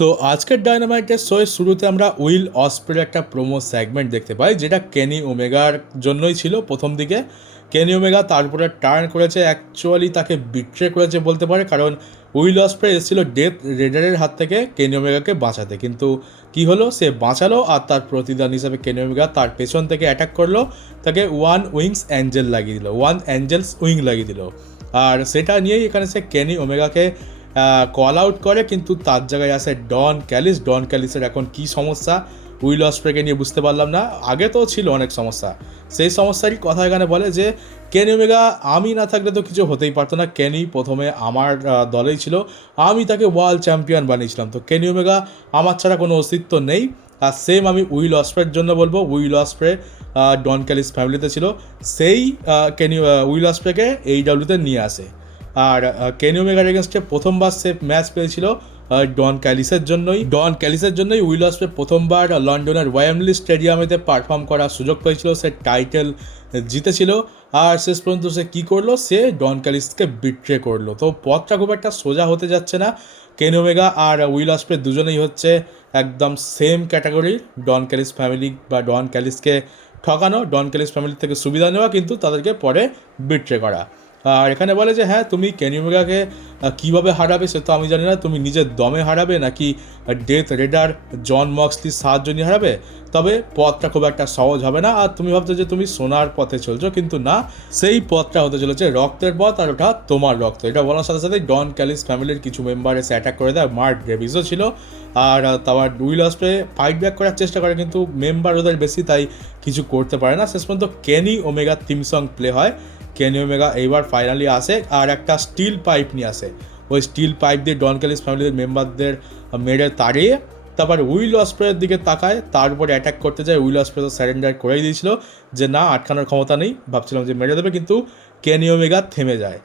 তো আজকের ডায়নামাইটের শোয়ের শুরুতে আমরা উইল অসপ্রের একটা প্রোমো সেগমেন্ট দেখতে পাই, যেটা কেনি ওমেগার জন্যই ছিল প্রথম দিকে। কেনি ওমেগা তারপরে টার্ন করেছে, অ্যাকচুয়ালি তাকে বিট্রে করেছে বলতে পারে, কারণ উইল অসপ্রে এসেছিল ডেথ রেডারের হাত থেকে কেনি ওমেগাকে বাঁচাতে। কিন্তু কি হলো, সে বাঁচালো আর তার প্রতিদান হিসাবে কেনি ওমেগা তার পেছন থেকে অ্যাটাক করলো, তাকে ওয়ান অ্যাঞ্জেলস উইং লাগিয়ে দিল। আর সেটা নিয়েই এখানে সে কেনি ওমেগাকে কল আউট করে, কিন্তু তার জায়গায় আসে ডন ক্যালিসের এখন কি সমস্যা উইল অসপ্রেকে নিয়ে বুঝতে পারলাম না। আগে তো ছিল অনেক সমস্যা, সেই সমস্যারই কথা এখানে বলে যে কেনি ওমেগা আমি না থাকলে তো কিছু হতেই পারতো না। কেনি প্রথমে আমার দলেই ছিল, আমি তাকে ওয়ার্ল্ড চ্যাম্পিয়ন বানিয়েছিলাম, তো কেনি ওমেগা আমার ছাড়া কোনো অস্তিত্ব নেই। আর সেম আমি উইল অসপ্রের জন্য বলবো, উইল অসপ্রে ডন ক্যালিস ফ্যামিলিতে ছিল, সেই উইল অসপ্রেকে এইডাব্লিউতে নিয়ে আসে। আর কেনি ওমেগার এগেনস্টে প্রথমবার সে ম্যাচ পেয়েছিল ডন ক্যালিসের জন্যই উইল অসপ্রে প্রথমবার লন্ডনের ওয়েম্বলি স্টেডিয়ামেতে পারফর্ম করার সুযোগ পেয়েছিল, সে টাইটেল জিতেছিল। আর শেষ পর্যন্ত সে কী করলো, সে ডন ক্যালিসকে বিট্রে করলো। তো পথটা খুব একটা সোজা হতে যাচ্ছে না। কেনি ওমেগা আর উইল অসপ্রে দুজনেই হচ্ছে একদম সেম ক্যাটাগরির, ডন ক্যালিস ফ্যামিলি বা ডন ক্যালিসকে ঠকানো, ডন ক্যালিস ফ্যামিলি থেকে সুবিধা নেওয়া, কিন্তু তাদেরকে পরে বিট্রে করা। আর এখানে বলে যে হ্যাঁ, তুমি কেনি ওমেগাকে কীভাবে হারাবে সে তো আমি জানি না, তুমি নিজের দমে হারাবে নাকি ডেথ রেডার জন মক্সলির সাহায্য নিয়ে হারাবে, তবে পথটা খুব একটা সহজ হবে না। আর তুমি ভাবছো যে তুমি সোনার পথে চলছো, কিন্তু না, সেই পথটা হতে চলেছে রক্তের পথ, আর ওটা তোমার রক্ত। এটা বলার সাথে সাথে ডন ক্যালিস ফ্যামিলির কিছু মেম্বার এসে অ্যাটাক করে দেয়, মার্ক ডেভিসও ছিল। আর তারপর উইল অসপ্রে ফাইট ব্যাক করার চেষ্টা করে, কিন্তু মেম্বার ওদের বেশি, তাই কিছু করতে পারে না। শেষ পর্যন্ত কেনি ওমেগার থিম সং প্লে হয়। কেনি ওমেগা এইবার ফাইনালি আসে আর একটা স্টিল পাইপ নিয়ে আসে, ওই স্টিল পাইপ দিয়ে ডন ক্যালিস ফ্যামিলির মেম্বারদের মেরে তাড়িয়ে তারপর উইল অসপ্রের দিকে তাকায়, তারপরে অ্যাটাক করতে যায়। উইল অসপ্রে তো স্যারেন্ডার করেই দিয়েছিল যে না, আটকানোর ক্ষমতা নেই, ভাবছিলাম যে মেরে দেবে, কিন্তু কেনি ওমেগা থেমে যায়।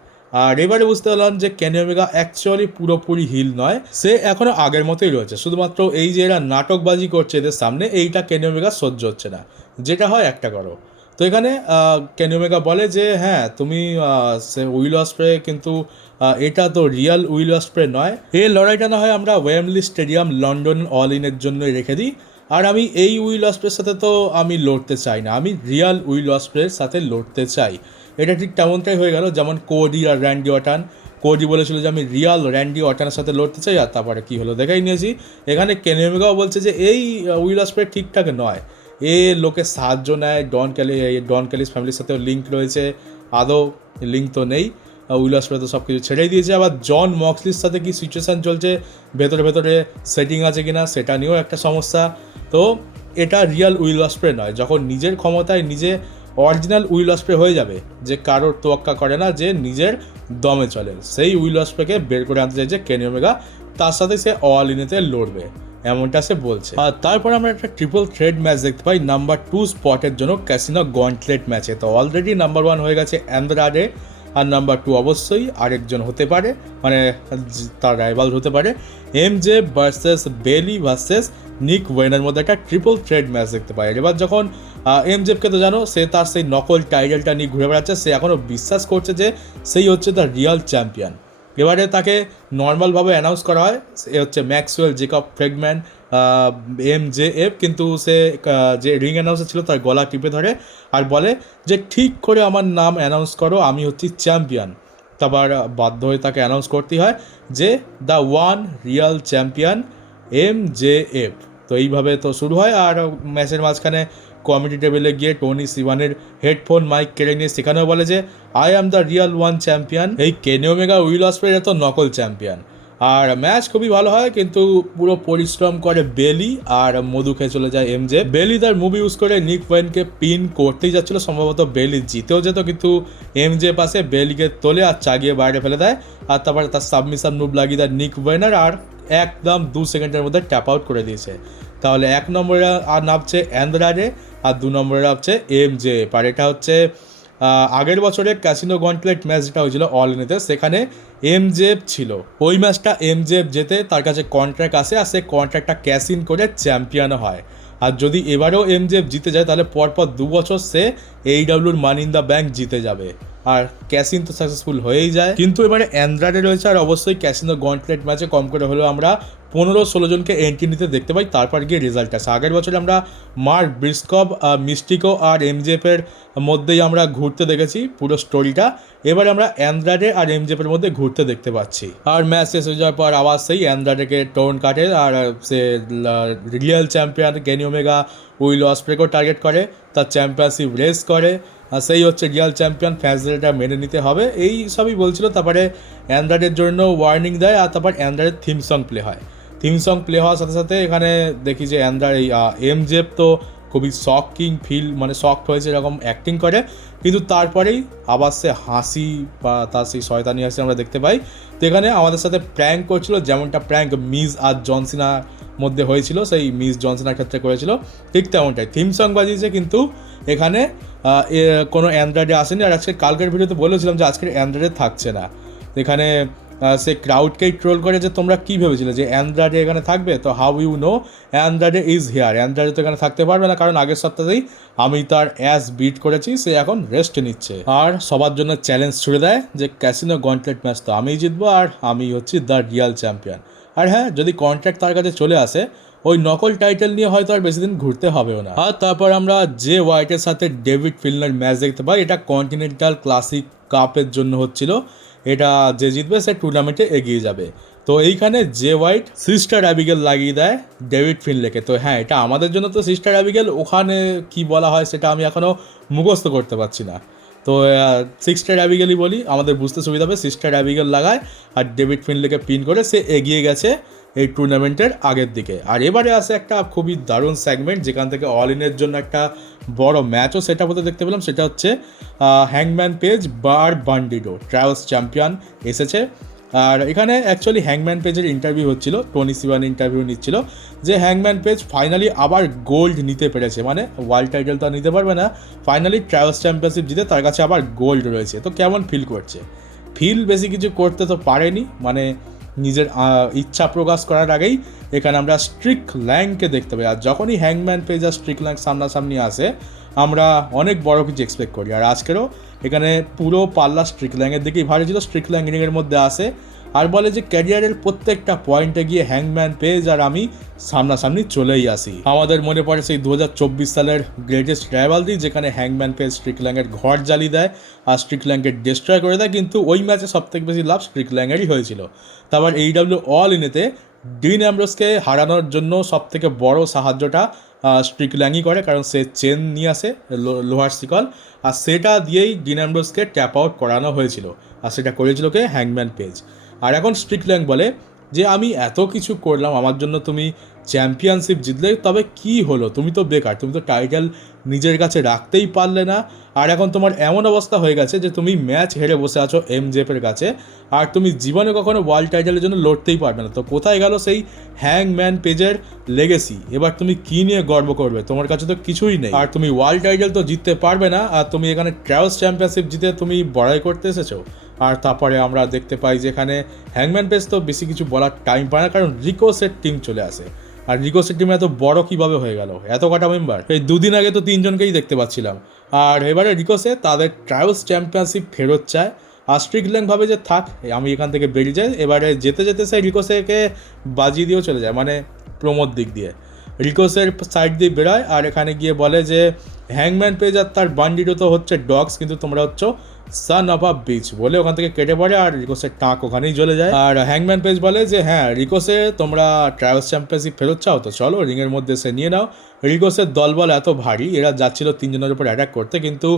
আর এবারে বুঝতে পারলাম যে কেনি ওমেগা অ্যাকচুয়ালি পুরোপুরি হিল নয়, সে এখনও আগের মতোই রয়েছে, শুধুমাত্র এই যে এরা নাটকবাজি করছে এদের সামনে, এইটা কেনি ওমেগা সহ্য হচ্ছে না। যেটা হয় একটা করো। তো এখানে কেনি ওমেগা বলে যে হ্যাঁ, তুমি সে উইল অসপ্রে, কিন্তু এটা তো রিয়াল উইল অসপ্রে নয়, এই লড়াইটা না হয় আমরা ওয়েম্বলি স্টেডিয়াম লন্ডন অল ইনের জন্যই রেখে দিই। আর আমি এই উইল অসপ্রের সাথে তো আমি লড়তে চাই না, আমি রিয়াল উইল অসপ্রের সাথে লড়তে চাই। এটা ঠিক তেমনটাই হয়ে গেল যেমন কোডি আর র্যান্ডি অর্টন। কোডি বলেছিল যে আমি রিয়াল র্যান্ডি অর্টনের সাথে লড়তে চাই, আর তারপরে কী হলো দেখাই নিয়েছি। এখানে কেনি ওমেগাও বলছে যে এই উইল অসপ্রে ঠিকঠাক নয়, এ লোকের সাহায্য নেয়, ডন ক্যালিস ফ্যামিলির সাথেও লিঙ্ক রয়েছে, আদৌ লিঙ্ক তো নেই, উইল অসপ্রে তো সব কিছু ছেড়েই দিয়েছে। আবার জন মক্সলির সাথে কি সিচুয়েশান চলছে, ভেতরে সেটিং আছে কিনা সেটা নিয়েও একটা সমস্যা। তো এটা রিয়াল উইল অসপ্রে নয়, যখন নিজের ক্ষমতায় নিজে অরিজিনাল উইল অসপ্রে হয়ে যাবে, যে কারোর তোয়াক্কা করে না, যে নিজের দমে চলে, সেই উইল অসপ্রেকে বের করে আনতে চাইছে কেনি ওমেগা, তার সাথে সে অল ইনেতে লড়বে, এমনটা সে বলছে। আর তারপর আমরা একটা ট্রিপল থ্রেড ম্যাচ দেখতে পাই নাম্বার 2 স্পটের জন্য ক্যাসিনো গন্টলেট ম্যাচে। তো অলরেডি নাম্বার 1 হয়ে গেছে অ্যান্দ্রাডে, আর নাম্বার 2 অবশ্যই আরেকজন হতে পারে, মানে তার রাইভাল হতে পারে। এমজে ভার্সেস বেলি ভার্সেস নিক ওয়েনের মধ্যে একটা ট্রিপল থ্রেড ম্যাচ দেখতে পাই। এবার যখন এমজেফকে তো জানো, সে তার সেই নকল টাইটেলটা নিয়ে ঘুরে বেড়াচ্ছে, সে এখনও বিশ্বাস করছে যে সেই হচ্ছে তার রিয়াল চ্যাম্পিয়ন। এবারে তাকে নর্মালভাবে অ্যানাউন্স করা হয়, সে হচ্ছে ম্যাক্সওয়েল জেকব ফ্রেগম্যান MJF, কিন্তু সে যে রিং অ্যানাউন্সার ছিল তার গলা টিপে ধরে আর বলে যে ঠিক করে আমার নাম অ্যানাউন্স করো, আমি হচ্ছি চ্যাম্পিয়ন। তারপর বাধ্য হয়ে তাকে অ্যানাউন্স করতে হয় যে the one Real champion MJF। তো এইভাবে তো শুরু হয়। আর ম্যাচের মাঝখানে কমেডি টেবিলে গিয়ে টনি সিভানের হেডফোন মাইক কেড়ে নিয়ে সেখানেও বলে যে I am the Real one champion. এই কেনি ওমেগা উইল অসপ্রে তো নকল চ্যাম্পিয়ন। আর ম্যাচ খুবই ভালো হয়, কিন্তু পুরো পরিশ্রম করে বেলি, আর মধু খেয়ে চলে যায় এমজে। বেলি তার মুভ ইউজ করে নিক ওয়েনকে পিন করতেই যাচ্ছিল, সম্ভবত বেলি জিতেও যেত, কিন্তু এমজে পাশে বেলিকে তোলে আর চাগিয়ে বাইরে ফেলে দেয়। আর তারপরে তার সাবমিশন মুভ লাগিয়ে দেয় নিক ওয়েনার, আর একদম 2 সেকেন্ডের মধ্যে ট্যাপ আউট করে দিয়েছে। তাহলে 1 নম্বরে আর নামছে অ্যান্দ্রাডে, আর 2 নম্বরে নামছে MJF। আর এটা হচ্ছে আগের বছরে ক্যাসিনো গন্টলেট ম্যাচ যেটা হয়েছিল অল ইনেতে, সেখানে MJF ছিল। ওই ম্যাচটা MJF জেতে, তার কাছে কন্ট্রাক্ট আসে, আর সে কন্ট্রাক্টটা ক্যাশ ইন করে চ্যাম্পিয়নও হয়। আর যদি এবারেও MJF জিতে যায়, তাহলে পরপর 2 বছর সে AEWর মানি ইন দ্য ব্যাংক জিতে যাবে। আর ক্যাসিন তো সাকসেসফুল হয়েই যায়, কিন্তু এবারে অ্যান্ড্রাডে রয়েছে। আর অবশ্যই ক্যাসিনো গন্টলেট ম্যাচে কম করে হলেও আমরা 15-16 জনকে এন্ট্রি নিতে দেখতে পাই, তারপর গিয়ে রেজাল্ট আসে। আগের বছরে আমরা মার্ক ব্রিস্কভ, মিস্টিকো আর এমজেপের মধ্যেই আমরা ঘুরতে দেখেছি পুরো স্টোরিটা। এবারে আমরা অ্যান্ড্রাডে আর এমজেপের মধ্যে ঘুরতে দেখতে পাচ্ছি। আর ম্যাচ শেষ হয়ে যাওয়ার পর আবার সেই অ্যান্ড্রাডেকে টোন কাটে, আর সে রিয়েল চ্যাম্পিয়ন কেনি ওমেগা উইল অসপ্রেকেও টার্গেট করে, তার চ্যাম্পিয়নশিপ রেস করে, আর সেই হচ্ছে রিয়াল চ্যাম্পিয়ন, ফ্যান্সদের এটা মেনে নিতে হবে, এই সবই বলছিল। তারপরে অ্যান্ড্রয়েডের জন্য ওয়ার্নিং দেয়, আর তারপর অ্যান্ড্রয়েডের থিম সং প্লে হয়। থিম সং প্লে হওয়ার সাথে সাথে এখানে দেখি যে অ্যান্ড্রয়েড এই এমজেপ তো খুবই শকিং ফিল, মানে শকড হয়েছে এরকম অ্যাক্টিং করে, কিন্তু তারপরেই আবার সে হাসি বা তার সেই শয়তানি হাসি আমরা দেখতে পাই। তো এখানে আমাদের সাথে প্র্যাঙ্ক করছিল, যেমনটা প্র্যাঙ্ক মিজ আর জনসিনার মধ্যে হয়েছিল, সেই মিস জনসনের ক্ষেত্রে করেছিল, ঠিক তেমনটাই থিম সং বাজিয়েছে, কিন্তু এখানে কোনো অ্যান্ড্রয়েডে আসেনি। আর আজকে কালকের ভিডিওতে বলেছিলাম যে আজকের অ্যান্ড্রয়েডে থাকছে না। এখানে সে ক্রাউডকেই ট্রোল করে যে তোমরা কী ভেবেছিলে যে অ্যান্ড্রয়েডে এখানে থাকবে, তো হাউ ইউ নো অ্যান্ড্রয়েডে ইজ হিয়ার, অ্যান্ড্রয়েডে তো এখানে থাকতে পারবে না, কারণ আগের সপ্তাহেই আমি তার অ্যাস বিট করেছি, সে এখন রেস্ট নিচ্ছে। আর সবার জন্য চ্যালেঞ্জ ছুড়ে দেয় যে ক্যাসিনো গন্টলেট ম্যাচ তো আমিই জিতবো, আর আমি হচ্ছি দ্য রিয়াল চ্যাম্পিয়ন। আর হ্যাঁ, যদি কন্ট্রাক্ট তার কাছে চলে আসে, ওই নকল টাইটেল নিয়ে হয়তো আর বেশি দিন ঘুরতে হবেও না। আর তারপর আমরা জে হোয়াইটের সাথে ডেভিড ফিলনার ম্যাচ দেখতে পাই। এটা কন্টিনেন্টাল ক্লাসিক কাপের জন্য হচ্ছিল, এটা যে জিতবে সে টুর্নামেন্টে এগিয়ে যাবে। তো এইখানে জে হোয়াইট সিস্টার অ্যাবিগেল লাগিয়ে দেয় ডেভিড ফিনলেকে। তো হ্যাঁ, এটা আমাদের জন্য তো সিস্টার অ্যাবিগেল, ওখানে কি বলা হয় সেটা আমি এখনও মুখস্থ করতে পারছি না। তো সিস্টার অ্যাবিগেলই বলি, আমাদের বুঝতে সুবিধা হবে। সিস্টার অ্যাবিগেল লাগায় আর ডেভিড ফিনলেকে পিন করে সে এগিয়ে গেছে এই টুর্নামেন্টের আগের দিকে। আর এবারে আসে একটা খুবই দারুণ সেগমেন্ট, যেখান থেকে অল ইনের জন্য একটা বড় ম্যাচও সেট আপ হতে দেখতে পেলাম। সেটা হচ্ছে হ্যাংম্যান পেজ বার বান্ডিডো ট্রাভেলস চ্যাম্পিয়ন এসেছে। আর এখানে অ্যাকচুয়ালি হ্যাংম্যান পেজের ইন্টারভিউ হচ্ছিল, টনি সিবান ইন্টারভিউ নিচ্ছিল যে হ্যাংম্যান পেজ ফাইনালি আবার গোল্ড নিতে পেরেছে, মানে ওয়ার্ল্ড টাইটেল তো নিতে পারবে না, ফাইনালি ট্রাভেলস চ্যাম্পিয়নশিপ জিতে তার কাছে আবার গোল্ড রয়েছে। তো কেমন ফিল করছে? ফিল বেশি কিছু করতে তো পারেনি, মানে নিজের ইচ্ছা প্রকাশ করার আগেই এখানে আমরা স্ট্রিক ল্যাংকে দেখতে পাই। আর যখনই হ্যাংম্যান পেজ আর স্ট্রিক ল্যাং সামনাসামনি আসে, আমরা অনেক বড় কিছু এক্সপেক্ট করি। আর আজকেরও এখানে পুরো পাল্লা স্ট্রিক ল্যাংয়ের দিকেই ভারী ছিল। স্ট্রিক ল্যাং রিংয়ের মধ্যে আসে আর বলে যে ক্যারিয়ারের প্রত্যেকটা পয়েন্টে গিয়ে হ্যাংম্যান পেজ আর আমি সামনাসামনি চলেই আসি। আমাদের মনে পড়ে সেই 2024 সালের গ্রেটেস্ট রাইভালরি, যেখানে হ্যাংম্যান পেজ স্ট্রিক ল্যাংয়ের ঘর জ্বালিয়ে দেয় আর স্ট্রিক ল্যাংকে ডিস্ট্রয় করে দেয়, কিন্তু ওই ম্যাচে সবথেকে বেশি লাভ স্ট্রিক ল্যাংয়েরই হয়েছিল। তারপর AEW অল ইনেতে ডিন অ্যামব্রোসকে হারানোর জন্য সবথেকে বড় সাহায্যটা স্ট্রিক ল্যাংই করে, কারণ সে চেন নিয়ে আসে লোহার শিকল, আর সেটা দিয়েই ডিন অ্যামব্রোসকে ট্যাপ আউট করানো হয়েছিল, আর সেটা করেছিল কে? হ্যাংম্যান পেজ। আর এখন স্ট্রিক ল্যাং বলে যে আমি এত কিছু করলাম আমার জন্য, তুমি চ্যাম্পিয়নশিপ জিতলে, তবে কি হলো? তুমি তো বেকার, তুমি তো টাইটেল নিজের কাছে রাখতেই পারলে না, আর এখন তোমার এমন অবস্থা হয়ে গেছে যে তুমি ম্যাচ হেরে বসে আছো এমজেপের কাছে, আর তুমি জীবনে কখনো ওয়ার্ল্ড টাইটেলের জন্য লড়তেই পারবে না। তো কোথায় গেল সেই হ্যাংম্যান পেজের লেগেসি? এবার তুমি কী নিয়ে গর্ব করবে? তোমার কাছে তো কিছুই নেই, আর তুমি ওয়ার্ল্ড টাইটেল তো জিততে পারবে না, আর তুমি এখানে ট্রাভেলস চ্যাম্পিয়নশিপ জিতে তুমি বড়াই করতে এসেছো। আর তারপরে আমরা দেখতে পাই যেখানে হ্যাংম্যান পেজ তো বেশি কিছু বলার টাইম পায় না, কারণ রিকোসের টিম চলে আসে। আর রিকোসের টিম এত বড় কীভাবে হয়ে গেল? এত কটা মেম্বার? এই দুদিন আগে তো 3 জনকেই দেখতে পাচ্ছিলাম। আর এবারে রিকোসে তাদের ট্রাভেলস চ্যাম্পিয়নশিপ ফেরত চায়, আর স্ট্রিক ল্যাং ভাবে যে থাক, আমি এখান থেকে বেরিয়ে যাই। এবারে যেতে যেতে সেই রিকোসেকে বাজিয়ে দিয়েও চলে যায়, মানে প্রমোদ দিক দিয়ে রিকোসের সাইড দিয়ে বেরোয়, আর এখানে গিয়ে বলে যে হ্যাংম্যান পেজ আর তার বান্ডিটো তো হচ্ছে ডগস, কিন্তু তোমরা হচ্ছ সান অফ আ বিচ, বলে ওখান থেকে কেটে পড়ে, আর রিকোসের টাক ওখানেই চলে যায়। আর হ্যাংম্যান পেজ বলে যে হ্যাঁ রিকোসে তোমরা ট্রাভেলস চ্যাম্পিয়নশিপ ফেরত চাও, তো চলো রিংয়ের মধ্যে সে নিয়ে নাও। রিকোসের দলবল এত ভারী, এরা যাচ্ছিল 3 জনের উপর অ্যাটাক করতে, কিন্তু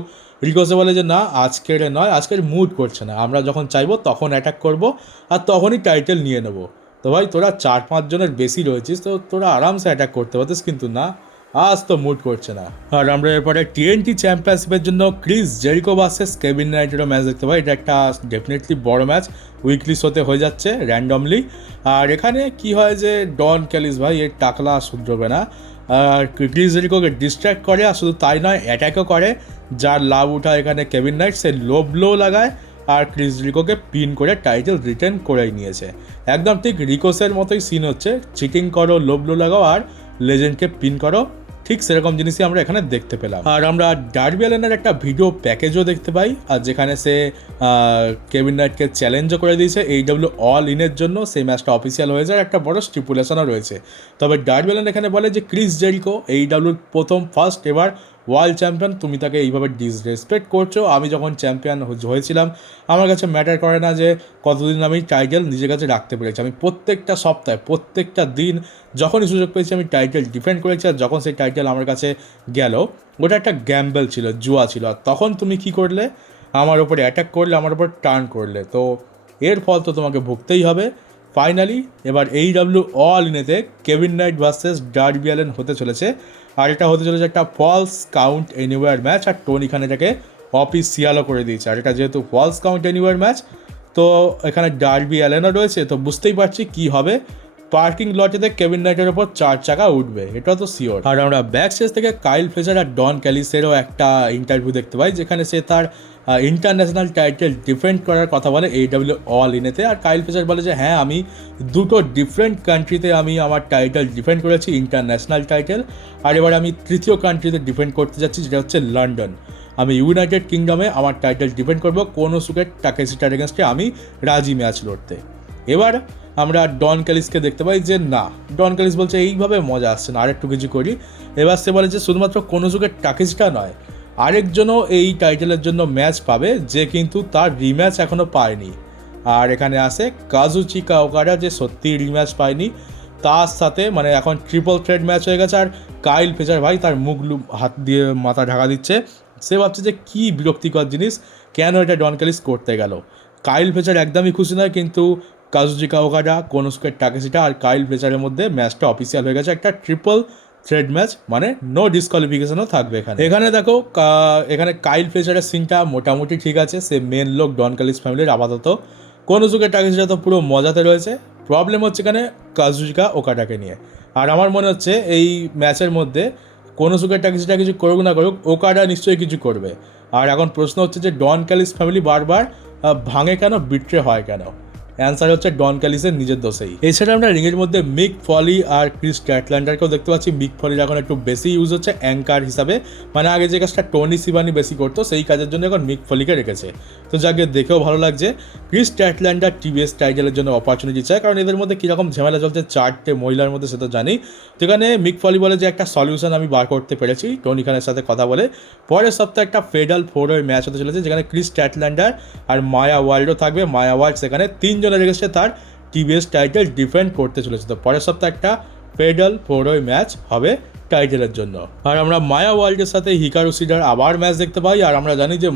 রিকোসে বলে যে না, আজকের নয়, আজকের মুড করছে না, আমরা যখন চাইবো তখন অ্যাটাক করবো, আর তখনই টাইটেল নিয়ে নেবো। তো ভাই তোরা 4-5 জনের বেশি রয়েছিস, তো তোরা আরামসে অ্যাটাক করতে পারতিস, কিন্তু না, আজ তো মুড করছে না। আর আমরা এরপরে TNT চ্যাম্পিয়নশিপের জন্য ক্রিস জেরিকো ভার্সেস কেভিন নাইটেরও ম্যাচ দেখতে পাই। এটা একটা ডেফিনেটলি বড় ম্যাচ, উইকলি শোতে হয়ে যাচ্ছে র্যান্ডমলি। আর এখানে কি হয় যে ডন ক্যালিস ভাই এর টাকলা শুধরবে না, আর ক্রিস জেরিকোকে ডিস্ট্র্যাক্ট করে, আর শুধু তাই নয় অ্যাটাকও করে, যার লাভ উঠা এখানে কেভিন নাইট, সে লো ব্লো লাগায় আর ক্রিস জেরিকোকে পিন করে টাইটেল রিটেন করেই নিয়েছে। একদম ঠিক রিকোসের মতোই সিন হচ্ছে, চিটিং করো, লো ব্লো লাগাও আর লেজেন্ডকে পিন করো, ঠিক সেরকম জিনিসই আমরা এখানে দেখতে পেলাম। আর আমরা ডার্বি অ্যালেনের একটা ভিডিও প্যাকেজও দেখতে পাই, আর যেখানে সে কেভিন নাইটকে চ্যালেঞ্জও করে দিয়েছে AEW অল ইনের জন্য। সেই ম্যাচটা অফিসিয়াল হয়ে যায়, একটা বড় স্টিপুলেশনও রয়েছে। তবে ডার্বি অ্যালেন এখানে বলে যে ক্রিস জেরিকো AEWর ফার্স্ট এবার ওয়ার্ল্ড চ্যাম্পিয়ন, তুমি তাকে এইভাবে ডিসরেসপেক্ট করছো। আমি যখন চ্যাম্পিয়ন হয়েছিলাম আমার কাছে ম্যাটার করে না যে কতদিন আমি টাইটেল নিজের কাছে রাখতে পেরেছি, আমি প্রত্যেকটা সপ্তাহে প্রত্যেকটা দিন যখনই সুযোগ পেয়েছি আমি টাইটেল ডিফেন্ড করেছি। আর যখন সেই টাইটেল আমার কাছে গেল ওটা একটা গ্যাম্বল ছিল, জুয়া ছিল। আর তখন তুমি কি করলে, আমার ওপরে অ্যাটাক করলে, আমার ওপর টার্ন করলে, তো এর ফল তো তোমাকে ভুগতেই হবে। ফাইনালি এবার AEW অল ইনেতে Kevin Knight versus Darby Allen হতে চলেছে। আর এটা হতে চলেছে একটা ফলস কাউন্ট এনিওয়ার ম্যাচ, আর টোনি খান এটাকে অফিসিয়ালও করে দিয়েছে। আর এটা যেহেতু ফলস কাউন্ট এনিওয়ার ম্যাচ, তো এখানে ডার্বি অ্যালেনও রয়েছে, তো বুঝতেই পারছি কী হবে। পার্কিং লটেতে কেভিন নাইটের ওপর 4 চাকা উঠবে, এটা তো শিওর। আর আমরা ব্যাক স্টেজ থেকে কাইল ফ্লেচার আর ডন ক্যালিসেরও একটা ইন্টারভিউ দেখতে পাই, যেখানে সে তার ইন্টারন্যাশনাল টাইটেল ডিফেন্ড করার কথা বলে AEW অল ইনেতে। আর কাইল ফ্লেচার বলে যে হ্যাঁ, আমি দুটো ডিফারেন্ট কান্ট্রিতে আমি আমার টাইটেল ডিফেন্ড করেছি, ইন্টারন্যাশনাল টাইটেল। আর এবার আমি তৃতীয় কান্ট্রিতে ডিফেন্ড করতে যাচ্ছি, যেটা হচ্ছে লন্ডন। আমি ইউনাইটেড কিংডমে আমার টাইটেল ডিফেন্ড করবো কোনোসুকে টাকেশিটার এগেনস্টে আমি রাজি ম্যাচ লড়তে। এবার আমরা ডন ক্যালিসকে দেখতে পাই যে না, ডন ক্যালিস বলছে এইভাবে মজা আসছে না, আরেকটু কিছু করি। এবার সে বলে যে শুধুমাত্র কোনোসুকের টাকেশিটা নয়, আরেকজনও এই টাইটেলের জন্য ম্যাচ পাবে, যে কিন্তু তার রিম্যাচ এখনও পায়নি। আর এখানে আসে কাজুচিকা ওকাডা, যে সত্যি রিম্যাচ পায়নি। তার সাথে মানে এখন ট্রিপল থ্রেড ম্যাচ হয়ে গেছে। আর কাইল ফ্লেচার ভাই তার মুখ হাত দিয়ে মাথা ঢাকা দিচ্ছে, সে ভাবছে যে কী বিরক্তিকর জিনিস, কেন এটা ডন ক্যালিস করতে গেল। কাইল ফ্লেচার একদমই খুশি নয়, কিন্তু কাজুচিকা ওকাডা, কোনোসুকের টাকেশিটা আর কাইল ফ্লেচারের মধ্যে ম্যাচটা অফিসিয়াল হয়ে গেছে, একটা ট্রিপল থ্রেড ম্যাচ, মানে নো ডিসকোয়ালিফিকেশনও থাকবে এখানে। এখানে দেখো এখানে কাইল ফ্লেচারের সিনটা মোটামুটি ঠিক আছে, সে মেন লোক ডন ক্যালিস ফ্যামিলির আপাতত। কোনোসুকের টাকেশিটা তো পুরো মজাতে রয়েছে। প্রবলেম হচ্ছে এখানে কাজুচিকা ওকাডাকে নিয়ে। আর আমার মনে হচ্ছে এই ম্যাচের মধ্যে কোনোসুকের টাকেশিটা কিছু করুক না করুক, ওকাডা নিশ্চয়ই কিছু করবে। আর এখন প্রশ্ন হচ্ছে যে ডন ক্যালিস ফ্যামিলি বারবার ভাঙে কেন, বিট্রে হয় কেন? অ্যান্সার হচ্ছে ডন ক্যালিসের নিজের দোষেই। এছাড়া আমরা রিংয়ের মধ্যে মিক ফলি আর ক্রিস ক্যাটল্যান্ডারকেও দেখতে পাচ্ছি। মিক ফলির এখন একটু বেশি ইউজ হচ্ছে অ্যাঙ্কার হিসাবে, মানে আগে যে কাজটা টনি সিবানি বেশি করতো সেই কাজের জন্য এখন মিক ফলিকে রেখেছে, তো যাকে দেখেও ভালো লাগছে। ক্রিস ক্যাটল্যান্ডার TBS টাইটেলের জন্য অপরচুনিটি চায়, কারণ এদের মধ্যে কীরকম ঝামেলা চলছে 4টে মহিলার মধ্যে, সেটা জানি। তো এখানে মিক ফলি বলে যে একটা সলিউশন আমি বার করতে পেরেছি টনি খানের সাথে কথা বলে। পরের সপ্তাহে একটা ফেডাল 4-ওয়ে ম্যাচ হতে চলেছে, যেখানে ক্রিস ক্যাটল্যান্ডার আর মায়া ওয়ার্ল্ডও থাকবে। মায়া ওয়ার্ল্ড সেখানে 3 জনের এগেন্সটে তার TBS টাইটেল ডিফেন্ড করতে চলেছে। তো পরের সপ্তাহে একটা ফেডাল 4-ওয়ে ম্যাচ হবে টাইটেলের জন্য। আর আমরা মায়া ওয়ার্ল্ডের সাথে হিকারু শিডার আবার ম্যাচ দেখতে পাই। আর আমরা জানি যে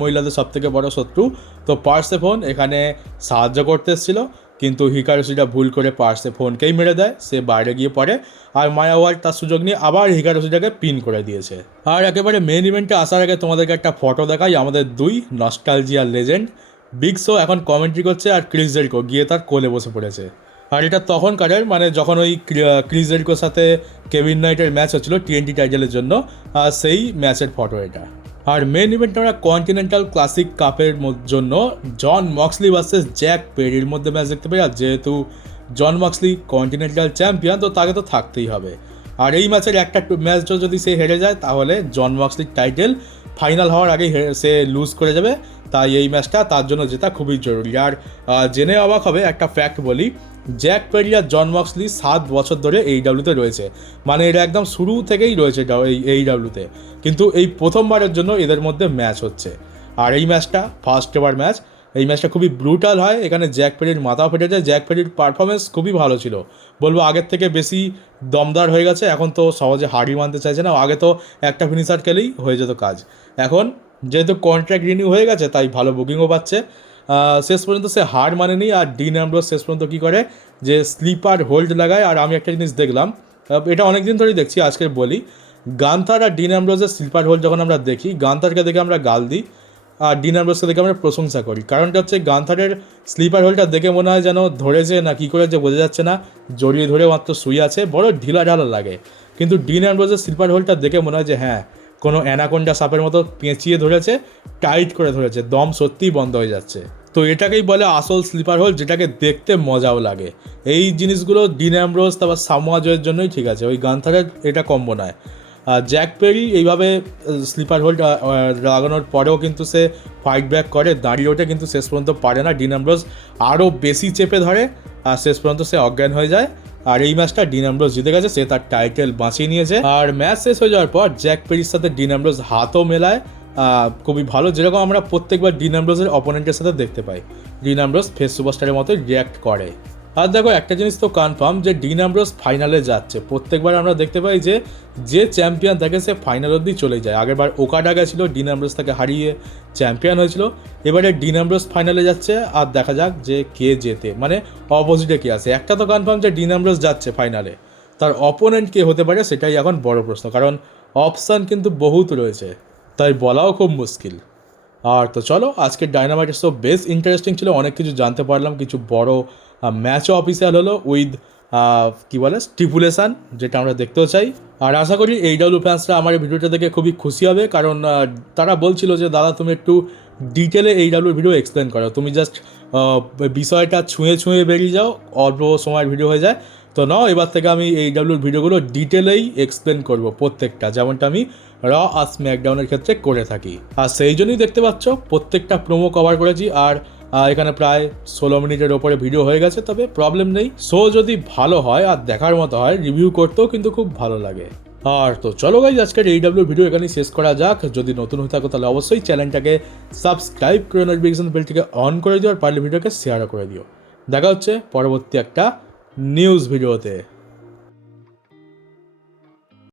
মহিলাদের সবথেকে বড় শত্রু, তো পার্সেফোন এখানে সাহায্য করতে এসেছিল, কিন্তু হিকারু শিডা ভুল করে পার্সেফোনকেই মেরে দেয়, সে বাইরে গিয়ে পড়ে। আর মায়া ওয়ার্ল্ড তার সুযোগ নিয়ে আবার হিকারু শিডাকে পিন করে দিয়েছে। আর একেবারে মেন ইভেন্টে আসার আগে তোমাদেরকে একটা ফটো দেখাই, আমাদের দুই নস্টালজিয়া লেজেন্ড বিগ শো এখন কমেন্ট্রি করছে, আর ক্রিস জেরিকো গিয়ে তার কোলে বসে পড়েছে। আর এটা তখন কারের মানে যখন ওই ক্রিস জেরিকোর সাথে কেভিন নাইটের ম্যাচ হচ্ছিল TNT টাইটেলের জন্য, সেই ম্যাচের ফটো এটা। আর মেন ইভেন্ট আমরা কন্টিনেন্টাল ক্লাসিক কাপের জন্য জন মক্সলি ভার্সেস জ্যাক পেরির মধ্যে ম্যাচ দেখতে পাই। আর যেহেতু জন মক্সলি কন্টিনেন্টাল চ্যাম্পিয়ন, তো তাকে তো থাকতেই হবে। আর এই ম্যাচের একটা ম্যাচ যদি সে হেরে যায়, তাহলে জন মক্সলির টাইটেল ফাইনাল হওয়ার আগেই সে লুজ করে যাবে। তাই এই ম্যাচটা তার জন্য জেতা খুবই জরুরি। আর জেনে অবাক হবে, একটা ফ্যাক্ট বলি, জ্যাক পেরি আর জন মক্সলি 7 বছর ধরে AEWতে রয়েছে, মানে এটা একদম শুরু থেকেই রয়েছে এই AEWতে, কিন্তু এই প্রথমবারের জন্য এদের মধ্যে ম্যাচ হচ্ছে। আর এই ম্যাচটা ফার্স্ট এভার ম্যাচ, এই ম্যাচটা খুবই ব্রুটাল হয়। এখানে জ্যাক পেরির মাথাও ফেটে যায়। জ্যাক পেরির পারফরমেন্স খুবই ভালো ছিল, বলবো আগের থেকে বেশি দমদার হয়ে গেছে। এখন তো সহজে হারই মানতে চাইছে না, আগে তো একটা ফিনিশার খেলেই হয়ে যেত কাজ। এখন যেহেতু কন্ট্রাক্ট রিনিউ হয়ে গেছে, তাই ভালো বুকিংও পাচ্ছে। শেষ পর্যন্ত সে হার মানেনি। আর ডিন অ্যামব্রোস শেষ পর্যন্ত কী করে, যে স্লিপার হোল্ড লাগায়। আর আমি একটা জিনিস দেখলাম, এটা অনেক দিন ধরেই দেখছি, আজকে বলি, গান্থার আর ডিন অ্যামব্রোসের স্লিপার হোল্ড যখন আমরা দেখি, গান্থারকে দেখে আমরা গাল দিই, আর ডিন অ্যামব্রোসকে দেখে আমরা প্রশংসা করি। কারণটা হচ্ছে গান্থারের স্লিপার হোল্ডটা দেখে মনে হয় যেন ধরেছে না কী করেছে বোঝা যাচ্ছে না, জড়িয়ে ধরে মাত্র শুয়ে আছে, বড় ঢিলা ঢালা লাগে। কিন্তু ডিন অ্যামব্রোসের স্লিপার হোল্ডটা দেখে মনে হয় যে হ্যাঁ, কোনো অ্যানাকোন্ডা সাপের মতো পেঁচিয়ে ধরেছে, টাইট করে ধরেছে, দম সত্যিই বন্ধ হয়ে যাচ্ছে। তো এটাকেই বলে আসল স্লিপার হোল, যেটাকে দেখতে মজাও লাগে। এই জিনিসগুলো ডিন অ্যামব্রোস তারপর সামোয়া জয়ের জন্যই ঠিক আছে, ওই গান্থারের এটা কম্বো নয়। জ্যাক পেরি এইভাবে স্লিপার হোল্ড লাগানোর পরেও কিন্তু সে ফাইট ব্যাক করে, দাঁড়িয়ে ওঠে, কিন্তু শেষ পর্যন্ত পারে না। ডিন অ্যামব্রোস আরও বেশি চেপে ধরে আর শেষ পর্যন্ত সে অজ্ঞান হয়ে যায়। আর এই ম্যাচটা ডিন অ্যামব্রোস জিতে গেছে, সে তার টাইটেল বাঁচিয়ে নিয়েছে। আর ম্যাচ শেষ হয়ে যাওয়ার পর জ্যাক পেরির সাথে ডিন অ্যামব্রোস হাতও মেলায়, খুবই ভালো, যেরকম আমরা প্রত্যেকবার ডিন অ্যামব্রোসের অপোনেন্টের সাথে দেখতে পাই। ডিন অ্যামব্রোস ফেস সুপারস্টারের মতো রিয়্যাক্ট করে। আর দেখো একটা জিনিস তো কনফার্ম যে ডিন অ্যামব্রোস ফাইনালে যাচ্ছে। প্রত্যেকবার আমরা দেখতে পাই যে চ্যাম্পিয়ন থাকে সে ফাইনাল অবধি চলে যায়। আগেরবার ওকাডা গেছিল, ডিন অ্যামব্রোস তাকে হারিয়ে চ্যাম্পিয়ন হয়েছিল। এবারে ডিন অ্যামব্রোস ফাইনালে যাচ্ছে, আর দেখা যাক যে কে জেতে, মানে অপোজিটে কে আসে। একটা তো কনফার্ম যে ডিন অ্যামব্রোস যাচ্ছে ফাইনালে, তার অপোনেন্ট কে হতে পারে সেটাই এখন বড় প্রশ্ন, কারণ অপশান কিন্তু বহুত রয়েছে, তাই বলাও খুব মুশকিল। আর তো চলো, আজকের ডায়নামাইট তো বেশ ইন্টারেস্টিং ছিল, অনেক কিছু জানতে পারলাম, কিছু বড় ম্যাচও অফিসিয়াল হলো উইথ কী বলে স্টিপুলেশান, যেটা আমরা দেখতেও চাই। আর আশা করি এইডব্লিউ ফ্যান্সরা আমার এই ভিডিওটা দেখে খুবই খুশি হবে, কারণ তারা বলছিল যে দাদা তুমি একটু ডিটেলে এইডব্লিউ ভিডিও এক্সপ্লেন করো, তুমি জাস্ট বিষয়টা ছুঁয়ে ছুঁয়ে বেরিয়ে যাও, অল্প সময়ের ভিডিও হয়ে যায়। তো নাও, এবার থেকে আমি এইডব্লিউর ভিডিওগুলো ডিটেলেই এক্সপ্লেন করব প্রত্যেকটা, যেমনটা আমি র আর স্ম্যাকডাউনের ক্ষেত্রে করে থাকি। আর সেই জন্যই দেখতে পাচ্ছ প্রত্যেকটা প্রোমো কভার করেছি। আর এখানে প্রায় 16 মিনিটের ওপরে ভিডিও হয়ে গেছে, তবে প্রবলেম নেই। শো যদি ভালো হয় আর দেখার মতো হয়, রিভিউ করতেও কিন্তু খুব ভালো লাগে। আর তো চলো গাইজ, আজকের এইডব্লিউ ভিডিও এখানেই শেষ করা যাক। যদি নতুন হয়ে থাকো তাহলে অবশ্যই চ্যানেলটাকে সাবস্ক্রাইব করে নোটিফিকেশন বেলটিকে অন করে দিও, আর পারলে ভিডিওকে শেয়ারও করে দিও। দেখা হচ্ছে পরবর্তী একটা নিউজ ভিডিওতে।